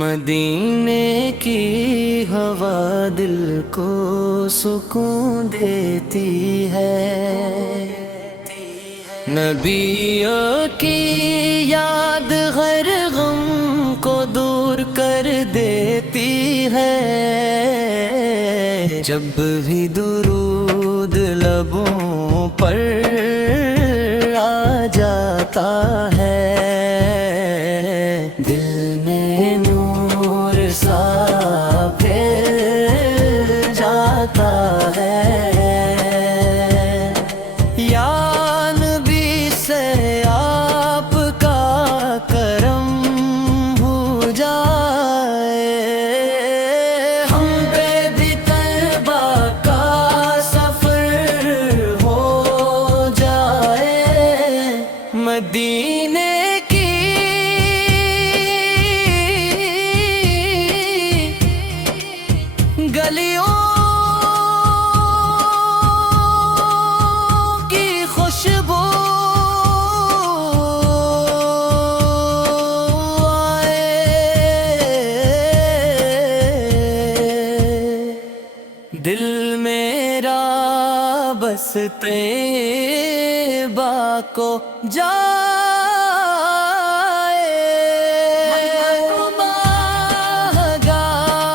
مدینے کی ہوا دل کو سکون دیتی ہے، نبیوں کی یاد ہر غم کو دور کر دیتی ہے۔ جب بھی درود لبوں پر آ جاتا ہے، دل میں نور سا پھر جاتا ہے۔ یا نبی سے آپ کا کرم ہو جائے، ہم پہ بھی طیبہ کا سفر ہو جائے۔ مدینے کی گلیوں کی خوشبو آئے، دل میرا بس طیبہ کو جائے۔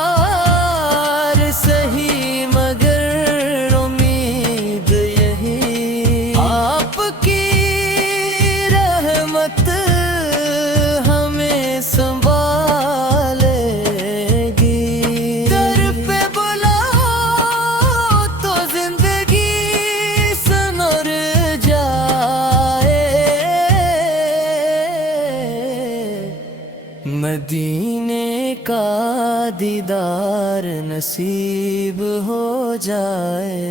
ماہگار سہی مگر امید یہی، آپ کی رحمت ہمیں سنبھالے گی۔ در پہ بلاؤ تو زندگی سنور جائے، مدینے کا دیدار نصیب ہو جائے۔